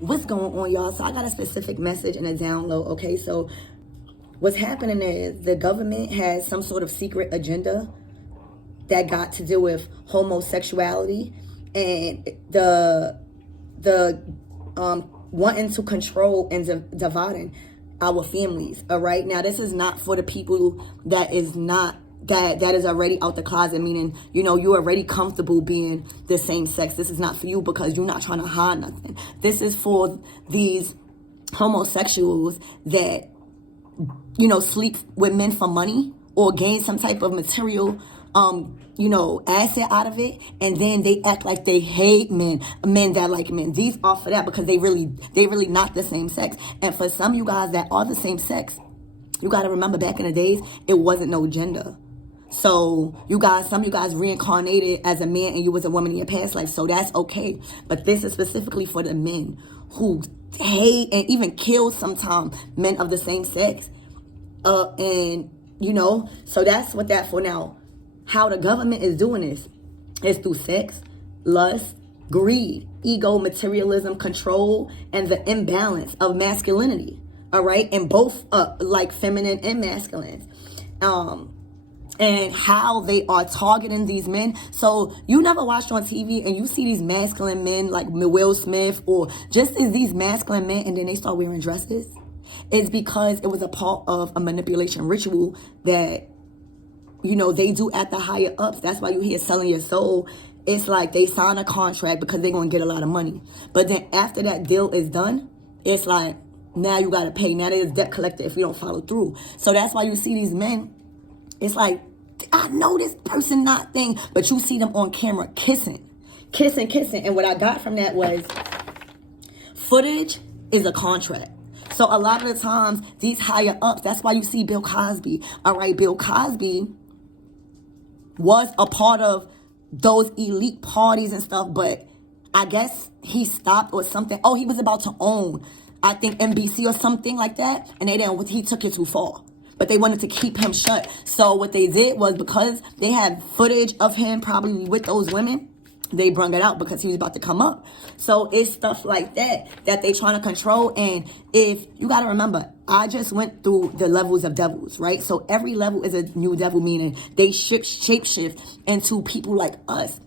What's going on, y'all? So I got a specific message and a download, okay? So what's happening is the government has some sort of secret agenda that got to do with homosexuality and the wanting to control and dividing our families. All right, now this is not for the people that is already out the closet, meaning, you know, you're already comfortable being the same sex. This is not for you because you're not trying to hide nothing. This is for these homosexuals that, you know, sleep with men for money or gain some type of material asset out of it, and then they act like they hate men that like men. These are for that because they really not the same sex. And for some of you guys that are the same sex, you got to remember back in the days, it wasn't no gender. So some of you guys reincarnated as a man and you was a woman in your past life. So that's okay. But this is specifically for the men who hate and even kill sometimes men of the same sex. So that's what that for. Now, how the government is doing this is through sex, lust, greed, ego, materialism, control, and the imbalance of masculinity. All right, and both like feminine and masculines. And how they are targeting these men. So you never watched on TV and you see these masculine men like Will Smith or just as these masculine men, and then they start wearing dresses. It's because it was a part of a manipulation ritual that, you know, they do at the higher ups. That's why you hear selling your soul. It's like they sign a contract because they're going to get a lot of money. But then after that deal is done, it's like, now you got to pay. Now there's debt collector if you don't follow through. So that's why you see these men. It's like, I know this person not thing, but you see them on camera kissing. And what I got from that was footage is a contract. So a lot of the times, these higher ups, that's why you see Bill Cosby. All right, Bill Cosby was a part of those elite parties and stuff, but I guess he stopped or something. Oh, he was about to own, I think, NBC or something like that, and he took it too far. But they wanted to keep him shut. So what they did was, because they had footage of him probably with those women, they brung it out because he was about to come up. So it's stuff like that they trying to control. And if you got to remember, I just went through the levels of devils, right? So every level is a new devil, meaning they shapeshift into people like us.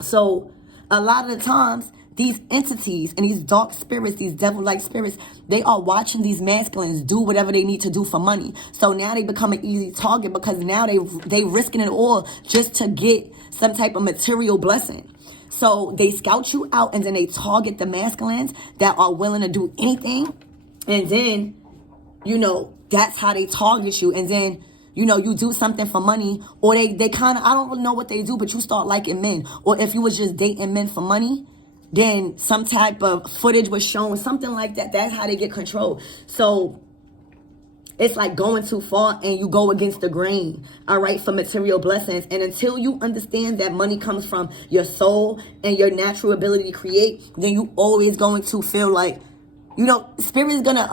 So a lot of the times, these entities and these dark spirits, these devil-like spirits, they are watching these masculines do whatever they need to do for money. So now they become an easy target because now they risking it all just to get some type of material blessing. So they scout you out and then they target the masculines that are willing to do anything. And then, you know, that's how they target you. And then, you know, you do something for money, or they kind of, I don't know what they do, but you start liking men. Or if you was just dating men for money, then some type of footage was shown, something like that. That's how they get control. So it's like going too far and you go against the grain, all right, for material blessings. And until you understand that money comes from your soul and your natural ability to create, then you always going to feel like, you know, spirit is going to,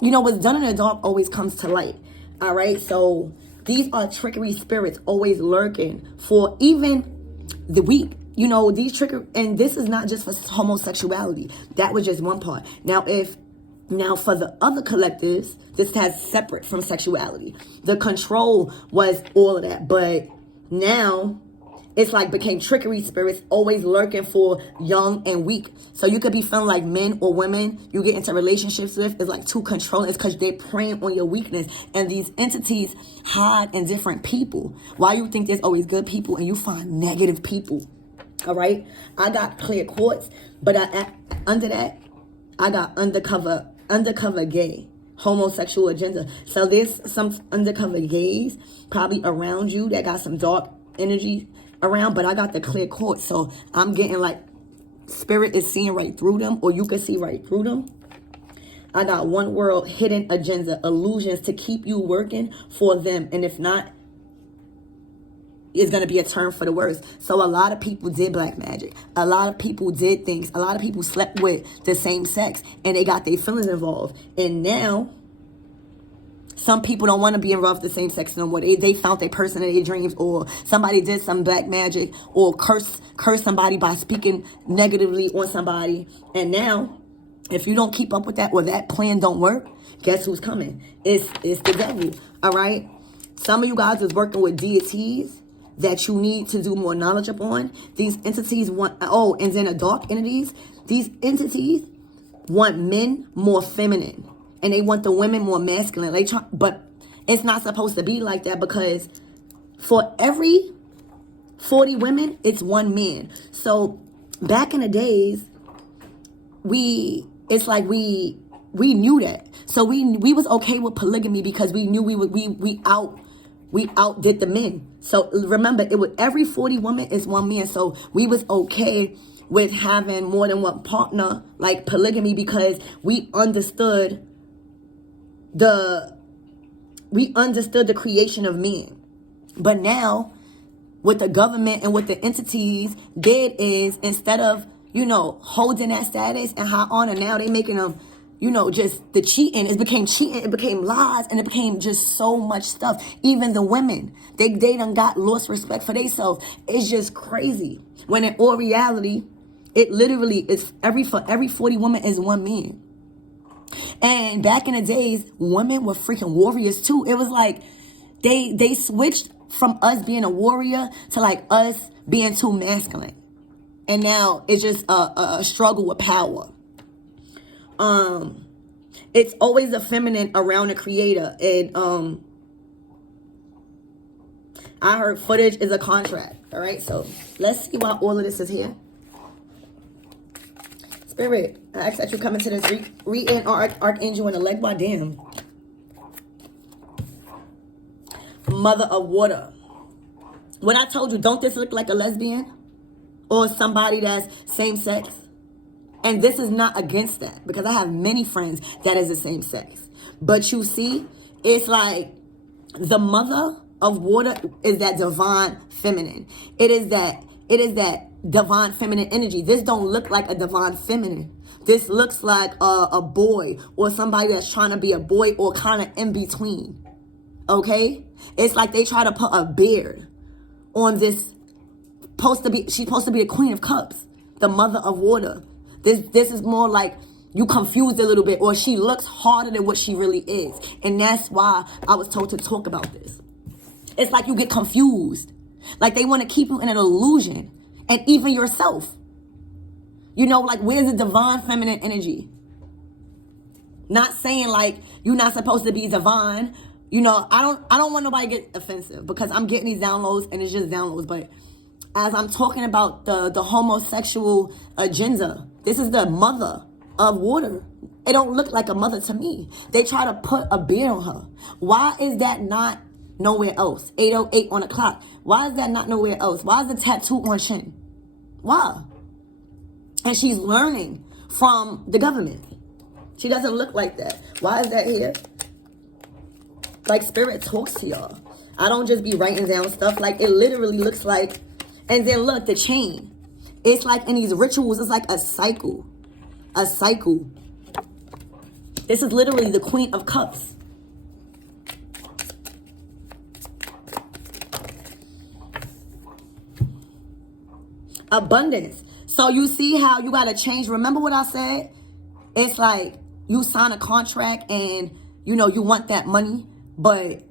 what's done in the dark always comes to light, all right? So these are trickery spirits always lurking for even the weak. You know, these trigger, and this is not just for homosexuality. That was just one part. Now for the other collectives, this has separate from sexuality. The control was all of that. But now it's like became trickery spirits always lurking for young and weak. So you could be feeling like men or women you get into relationships with is like too controlling. It's because they're preying on your weakness. And these entities hide in different people. Why you think there's always good people and you find negative people? All right, I got clear quartz, but under that, I got undercover gay, homosexual agenda. So there's some undercover gays probably around you that got some dark energy around, but I got the clear quartz. So I'm getting like spirit is seeing right through them, or you can see right through them. I got one world hidden agenda, illusions to keep you working for them. And if not, is going to be a term for the worse. So a lot of people did black magic. A lot of people did things. A lot of people slept with the same sex and they got their feelings involved. And now some people don't want to be involved with the same sex no more. They found their person in their dreams, or somebody did some black magic or curse somebody by speaking negatively on somebody. And now If you don't keep up with that or that plan don't work, guess who's coming? It's the devil, all right? Some of you guys is working with deities that you need to do more knowledge upon. These entities want, and then the dark entities, these entities want men more feminine and they want the women more masculine. But it's not supposed to be like that, because for every 40 women, it's one man. So back in the days, we knew that. So we was okay with polygamy because we knew we outdid the men. So remember, it was every 40 women is one man. So we was okay with having more than one partner, like polygamy, because we understood the creation of men. But now, what the government and what the entities did is, instead of, holding that status and high honor, now they making them, just the cheating. It became cheating, it became lies, and it became just so much stuff. Even the women, they done got lost respect for themselves. It's just crazy. When in all reality, it literally is for every 40 women is one man. And back in the days, women were freaking warriors too. It was like they switched from us being a warrior to like us being too masculine. And now it's just a struggle with power. It's always a feminine around the creator. And I heard footage is a contract. All right, so let's see why all of this is here. Spirit, I ask that you come into this reading, Archangel in the leg. Why damn. Mother of water. When I told you, don't this look like a lesbian? Or somebody that's same sex? And this is not against that, because I have many friends that is the same sex. But you see, it's like the mother of water is that divine feminine. It is that divine feminine energy. This don't look like a divine feminine. This looks like a boy, or somebody that's trying to be a boy, or kind of in between. Okay? It's like they try to put a beard on this. She's supposed to be the Queen of Cups, the mother of water. This is more like you confused a little bit, or she looks harder than what she really is. And that's why I was told to talk about this. It's like you get confused. Like they want to keep you in an illusion. And even yourself. Like, where's the divine feminine energy? Not saying like you're not supposed to be divine. I don't want nobody to get offensive, because I'm getting these downloads and it's just downloads. But as I'm talking about the homosexual agenda, this is the mother of water. It don't look like a mother to me. They try to put a beard on her. Why is that not nowhere else? 8:08 on the clock. Why is that not nowhere else? Why is the tattoo on chin? Why? And she's learning from the government. She doesn't look like that. Why is that here? Like, spirit talks to y'all. I don't just be writing down stuff. Like, it literally looks like. And then look, the chain. It's like in these rituals, it's like a cycle. A cycle. This is literally the Queen of Cups. Abundance. So you see how you got to change. Remember what I said? It's like you sign a contract and, you want that money. But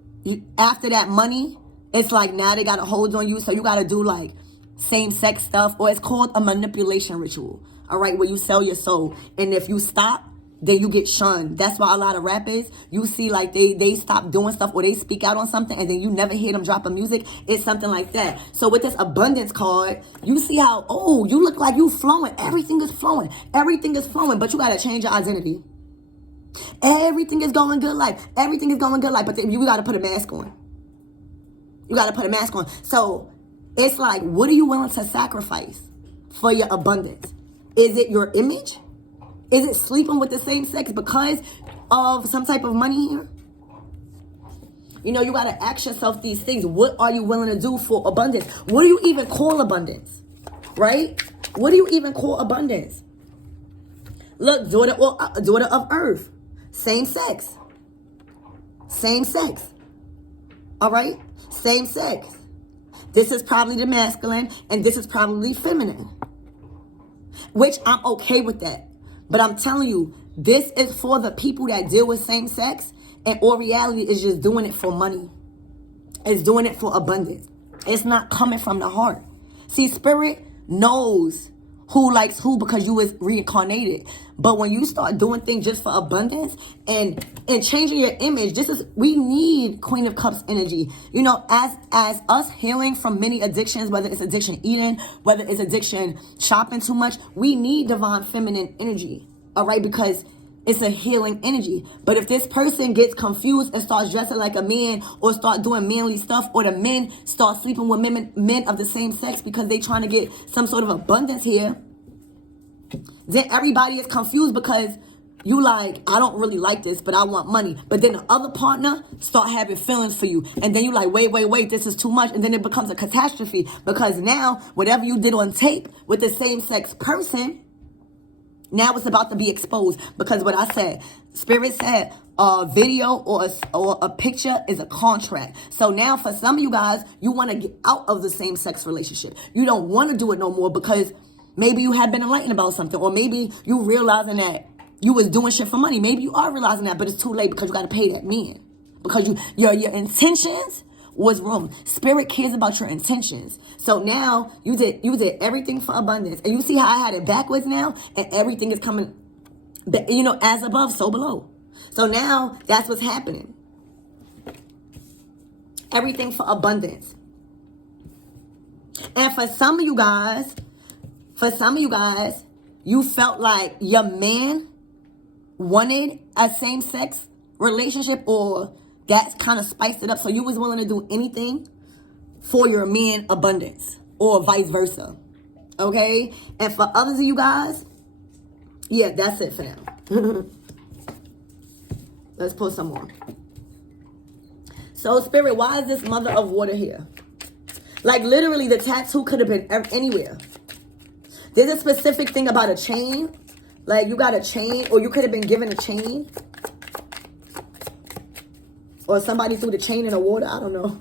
after that money, it's like now they got a hold on you. So you got to do like same-sex stuff. Or it's called a manipulation ritual. All right, where you sell your soul. And if you stop, then you get shunned. That's why a lot of rappers, you see like they stop doing stuff, or they speak out on something, and then you never hear them drop a music. It's something like that. So with this abundance card, you see how, you look like you flowing. Everything is flowing. Everything is flowing, but you got to change your identity. Everything is going good life. Everything is going good life, but then you got to put a mask on. You got to put a mask on. So it's like, what are you willing to sacrifice for your abundance? Is it your image? Is it sleeping with the same sex because of some type of money here? You got to ask yourself these things. What are you willing to do for abundance? What do you even call abundance? Right? What do you even call abundance? Look, daughter of earth. Same sex. Same sex. All right? Same sex. This is probably the masculine, and this is probably feminine. Which I'm okay with that. But I'm telling you, this is for the people that deal with same sex, and or reality is just doing it for money. It's doing it for abundance. It's not coming from the heart. See, spirit knows who likes who because you was reincarnated. But when you start doing things just for abundance and changing your image, we need Queen of Cups energy. You know, as us healing from many addictions, whether it's addiction eating, whether it's addiction shopping too much, we need divine feminine energy. All right, because it's a healing energy. But if this person gets confused and starts dressing like a man or start doing manly stuff, or the men start sleeping with men of the same sex because they trying to get some sort of abundance here, then everybody is confused because you like, I don't really like this, but I want money. But then the other partner start having feelings for you. And then you like, wait, this is too much. And then it becomes a catastrophe because now whatever you did on tape with the same sex person, now it's about to be exposed. Because what I said, Spirit said, a video or a picture is a contract. So now for some of you guys, you want to get out of the same sex relationship. You don't want to do it no more because maybe you have been enlightened about something, or maybe you realizing that you was doing shit for money. Maybe you are realizing that, but it's too late because you got to pay that man. Because your intentions was wrong. Spirit cares about your intentions. So now you did everything for abundance. And you see how I had it backwards now? And everything is coming, you know, as above, so below. So now that's what's happening. Everything for abundance. And for some of you guys, you felt like your man wanted a same-sex relationship, or that kind of spiced it up. So you was willing to do anything for your man abundance, or vice versa. Okay? And for others of you guys, yeah, that's it for now. Let's put some more. So, Spirit, why is this Mother of Water here? Like, literally, the tattoo could have been anywhere. There's a specific thing about a chain. Like, you got a chain, or you could have been given a chain. Or somebody threw the chain in the water. I don't know.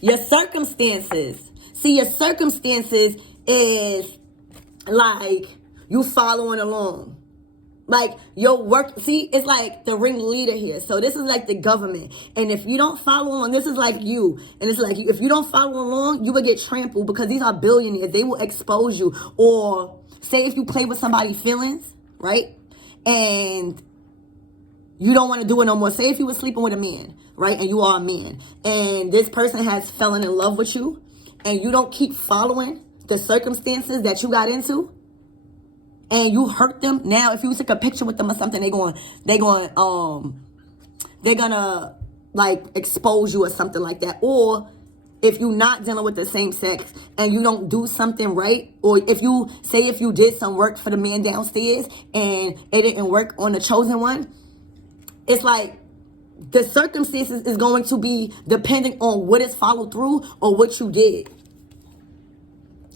Your circumstances. See, your circumstances is like you following along. Like your work, see, it's like the ringleader here. So this is like the government. And if you don't follow along, this is like you. And it's like, if you don't follow along, you will get trampled because these are billionaires. They will expose you. Or say if you play with somebody's feelings, right? And you don't want to do it no more. Say if you were sleeping with a man, right? And you are a man. And this person has fallen in love with you. And you don't keep following the circumstances that you got into. And you hurt them. Now, if you took a picture with them or something, they're gonna like expose you or something like that. Or if you're not dealing with the same sex and you don't do something right, or if you did some work for the man downstairs and it didn't work on the chosen one, it's like the circumstances is going to be depending on what is followed through or what you did.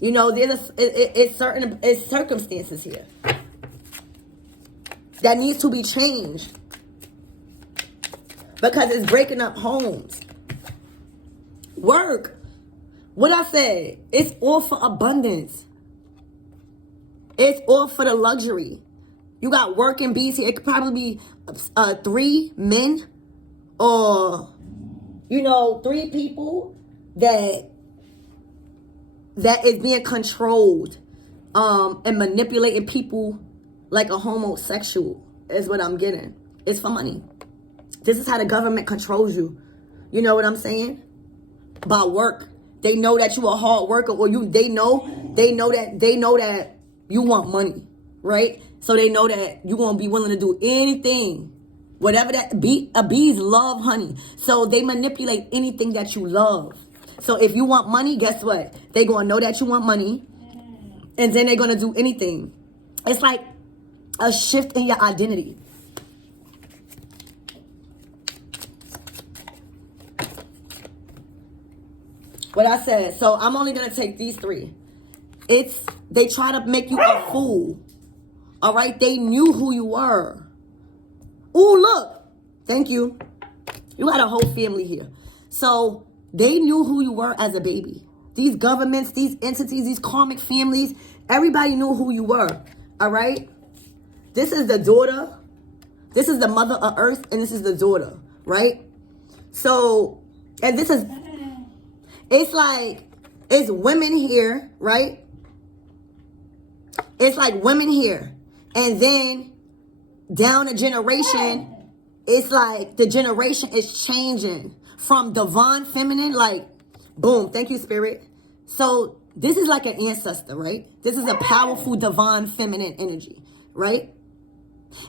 You know, it's circumstances here that needs to be changed because it's breaking up homes. Work. What I said, it's all for abundance. It's all for the luxury. You got working bees here. It could probably be 3 men or, 3 people that is being controlled and manipulating people like a homosexual is what I'm getting. It's for money. This is how the government controls you. You know what I'm saying? By work. They know that you a hard worker, or they know that you want money, right? So they know that you're gonna be willing to do anything. Whatever that bees love honey. So they manipulate anything that you love. So if you want money, guess what? They're going to know that you want money. And then they're going to do anything. It's like a shift in your identity. What I said. So I'm only going to take these 3. They try to make you a fool. All right? They knew who you were. Ooh, look. Thank you. You got a whole family here. So they knew who you were as a baby. these governments, these entities, these karmic families, everybody knew who you were. All right? This is the daughter. This is the mother of earth, and this is the daughter, right? So, and this is, it's like, it's women here, right? It's like women here. And then down a generation, it's like the generation is changing from divine feminine, like, boom, thank you, spirit. So this is like an ancestor, right? This is a powerful divine feminine energy, right?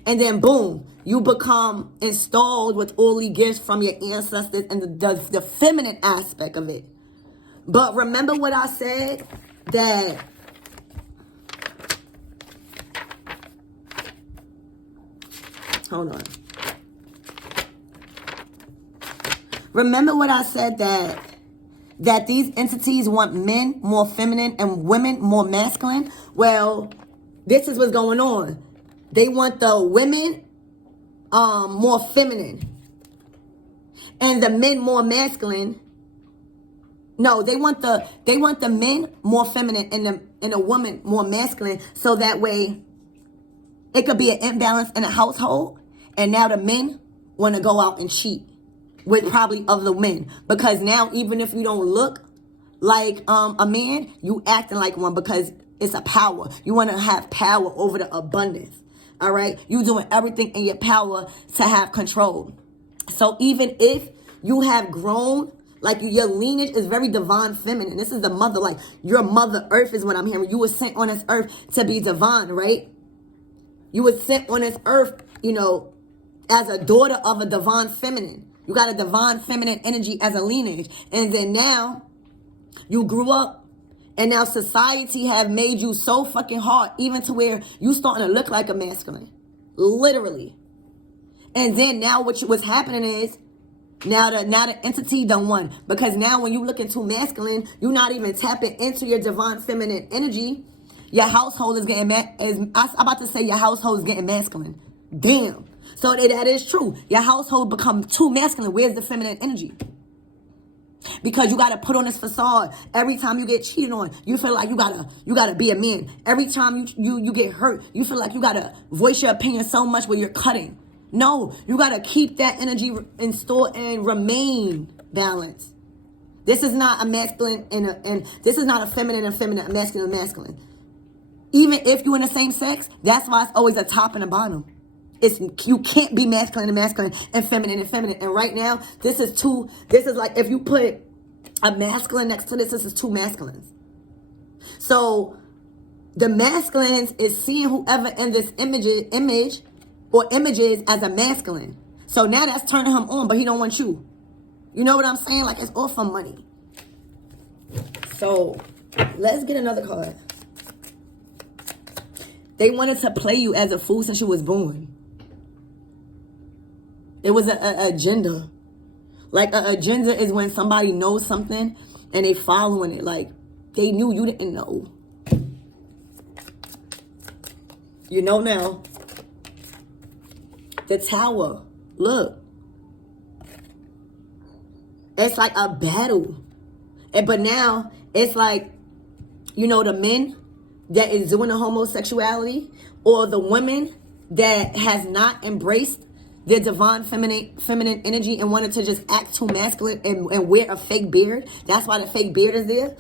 And then boom, you become installed with all the gifts from your ancestors and the feminine aspect of it. But remember what I said, that hold on. Remember what I said, that these entities want men more feminine and women more masculine? Well, this is what's going on. They want the women more feminine and the men more masculine. No, they want the men more feminine and the woman more masculine, so that way it could be an imbalance in a household. And now the men want to go out and cheat with probably other men, because now even if you don't look like a man, you acting like one, because it's a power. You want to have power over the abundance. All right, you doing everything in your power to have control. So even if you have grown, like your lineage is very divine feminine. This is the mother, like your mother earth is what I'm hearing. You were sent on this earth to be divine, right? You were sent on this earth, you know, as a daughter of a divine feminine. You got a divine feminine energy as a lineage. And then now you grew up, and now society have made you so fucking hard, even to where you starting to look like a masculine. Literally. And then now what's happening is, now the entity done won. Because now when you looking too masculine, you're not even tapping into your divine feminine energy. Your household is getting, I'm about to say your household is getting masculine. Damn. So that is true. Your household become too masculine. Where's the feminine energy? Because you gotta put on this facade. Every time you get cheated on, you feel like you gotta be a man. Every time you get hurt, you feel like you gotta voice your opinion so much where you're cutting. No, you gotta keep that energy in store and remain balanced. This is not a masculine and this is not a feminine and feminine, a masculine and masculine. Even if you're in the same sex, that's why it's always a top and a bottom. You can't be masculine and feminine. And right now, this is like if you put a masculine next to this is two masculines. So the masculines is seeing whoever in this image or images as a masculine. So now that's turning him on, but he don't want you. You know what I'm saying? Like, it's all for money. So let's get another card. They wanted to play you as a fool since you was born. It was an agenda. Like, an agenda is when somebody knows something and they following it. Like, they knew you didn't know. You know now. The tower. Look. It's like a battle. But now, it's like, you know, the men that is doing the homosexuality, or the women that has not embraced their divine feminine energy and wanted to just act too masculine and wear a fake beard. That's why the fake beard is there.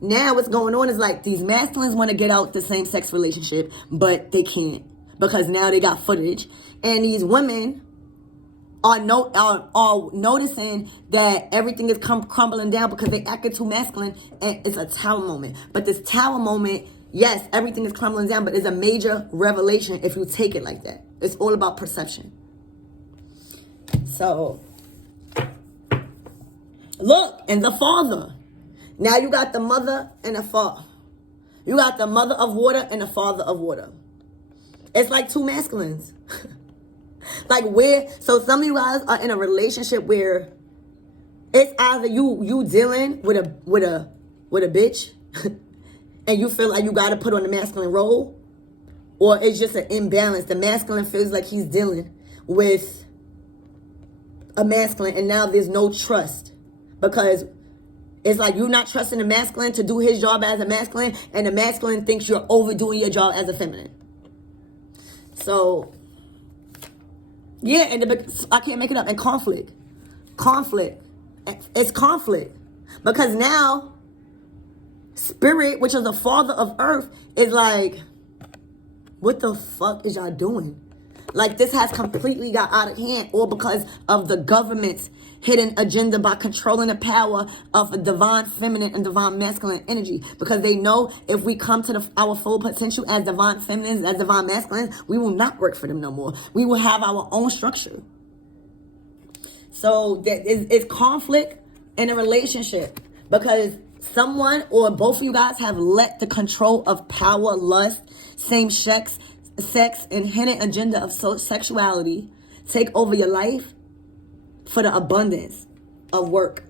Now what's going on is like these masculines want to get out the same sex relationship, but they can't, because now they got footage. And these women are noticing that everything is crumbling down because they acted too masculine, and it's a tower moment. But this tower moment, yes, everything is crumbling down, but it's a major revelation if you take it like that. It's all about perception. So, look, and the father. Now you got the mother and the father. You got the mother of water and the father of water. It's like two masculines. Like where, so some of you guys are in a relationship where it's either you dealing with a bitch and you feel like you got to put on the masculine role, or it's just an imbalance. The masculine feels like he's dealing with a masculine, and now there's no trust because It's like you're not trusting the masculine to do his job as a masculine, and the masculine thinks you're overdoing your job as a feminine. So, yeah, and I can't make it up. And conflict. It's conflict. Because now, spirit, which is the father of earth, is like, what the fuck is y'all doing? Like, this has completely got out of hand, all because of the government's hidden agenda by controlling the power of a divine feminine and divine masculine energy. Because they know if we come to our full potential as divine feminines, as divine masculines, we will not work for them no more. We will have our own structure. So it's conflict in a relationship because someone or both of you guys have let the control of power, lust, same-sex, and hidden agenda of sexuality take over your life for the abundance of work.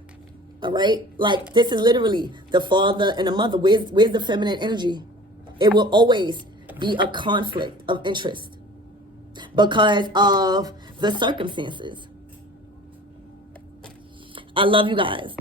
All right? Like, this is literally the father and the mother. Where's the feminine energy? It will always be a conflict of interest because of the circumstances. I love you guys.